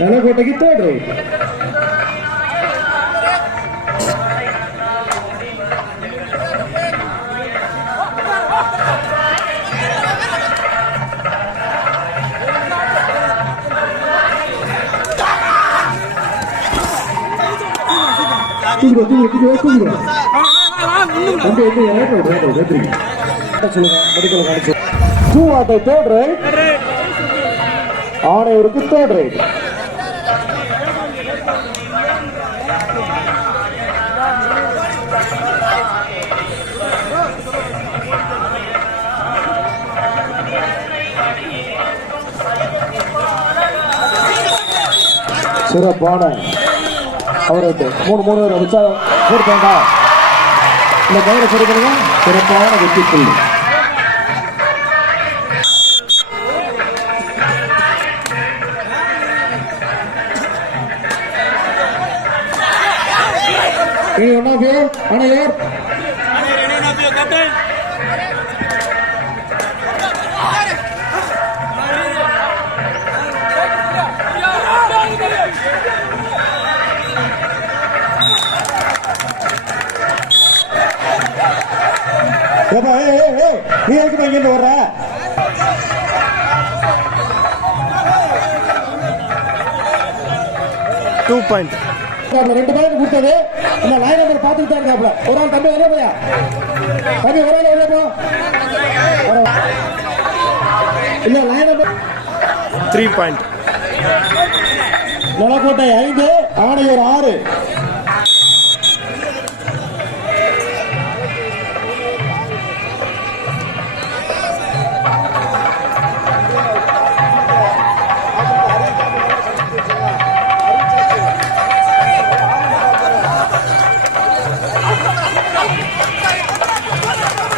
ನೆಲಕೋಟೆಗೆ ತೋಡ್ರಿ ஆணையருக்கு third right. சிறப்பான அவருக்கு 3 வச்சா கொடுத்தாண்டா இந்த கயிறை சரி பண்ணுங்க. சிறப்பான வெற்றி புள்ளி. One of you, Anayor. One of you, Captain. Hey, நீ எதுக்கு இங்க வர்ற? Two point. 2 பாயிண்ட் கொடுத்தது. இந்த லைன் நம்பர் பாத்துக்கிட்டே இருக்காப்ல. ஒரு ஆள் தம்பி வரல போயா? தம்பி வரல போ. இல்ல லைன் நம்பர் 3 பாயிண்ட். நலக்கோட்டை 5, ஆணையூர் 6.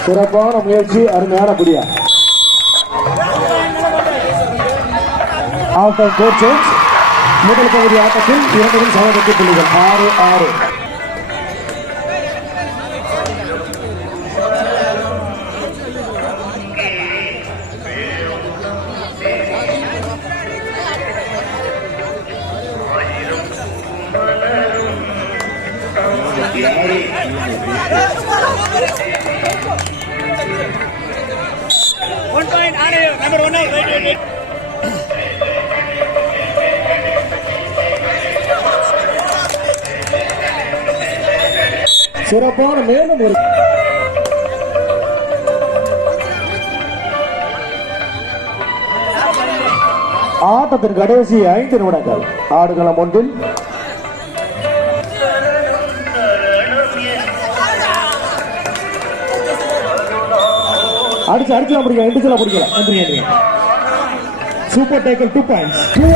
சிறப்பான முயற்சி, அருமையான புடியா. முதல் பகுதி ஆட்டத்தில் 2 சமவெற்றி புள்ளிகள் 6-6. சிறப்பான மேலும் ஒரு ஆட்டத்தின் கடைசி 5 நிமிடங்கள். ஆடுகளம் ஒன்றில் அடிச்சுலாம் பிடிக்கல, இண்டிச்சுலாம் பிடிக்கல. நன்றி. Super tackle 2 points. 2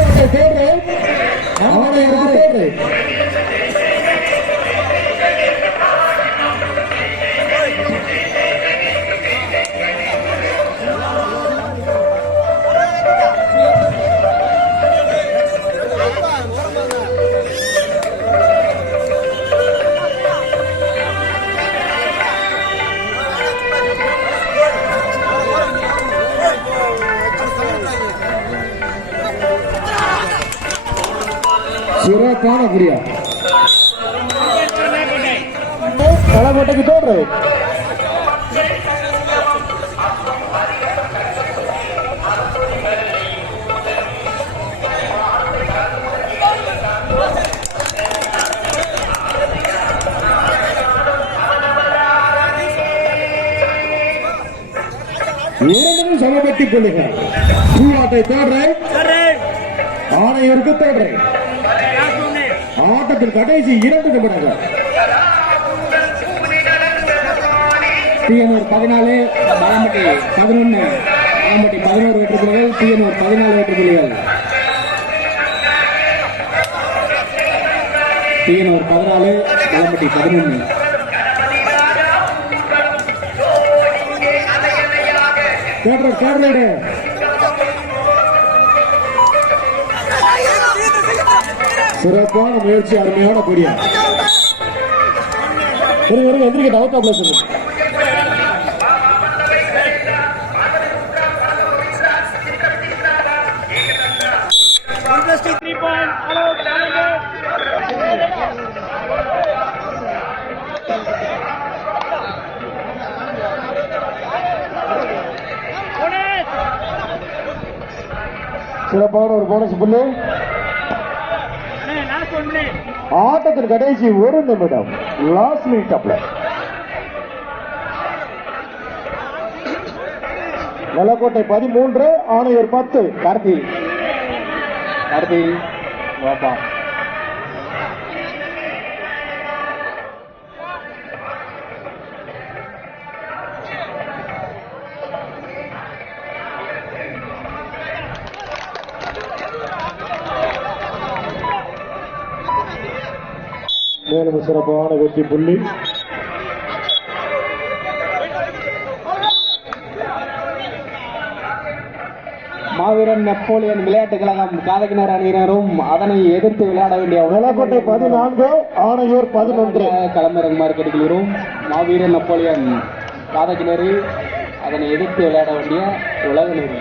சிறப்பான புரியா. நலக்கோட்டைக்கு தோற்று. இரண்டும் சமவெட்டி புள்ளிகள். ஆணையருக்கு தேர்ட். ஆட்டத்தில் கடைசி 2 நிமிடங்கள். டிஎன்ஆர் 14, பாலம்பட்டி 11, பாலம்பட்டி 11 வெற்றி புள்ளிகள், டிஎன்ஆர் 14 வெற்றி புள்ளிகள். டிஎன்ஆர் 14, பாலம்பட்டி 11. கேரளா சிறப்பான முயற்சி, அருமையான கொடியா. எந்திரிக்க அவுட் ஆஃப் சொல்லு. சிறப்பான ஒரு போனஸ் புள்ளி. ஆட்டத்தின் கடைசி ஒரு நிமிடம், லாஸ்ட் மினிட் அப்ல. நலக்கோட்டை 13, ஆணையூர் 10. கார்த்தி வாப்பா. மேலும் சிறப்பான வெற்றி புள்ளி. மாவீரன் நெப்போலியன் விளையாட்டுக் கழகம் காதகினர் அணியினரும் அதனை எதிர்த்து விளையாட வேண்டிய நலக்கோட்டை 14, ஆணையூர் 11 களமிறங்குமாறு கேட்டுக்கொள்கிறோம். மாவீரன் நெப்போலியன் காதகினரி அதனை எதிர்த்து விளையாட வேண்டிய உலக நெறி.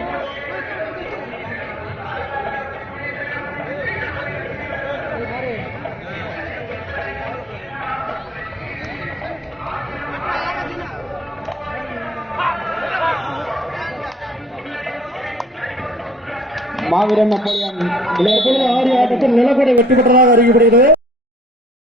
மாவீரன் நெப்போலியன் ஆடிய ஆட்டத்தில் நிலக்கோட்டை வெற்றி பெற்றதாக அறிவிக்கப்படுகிறது.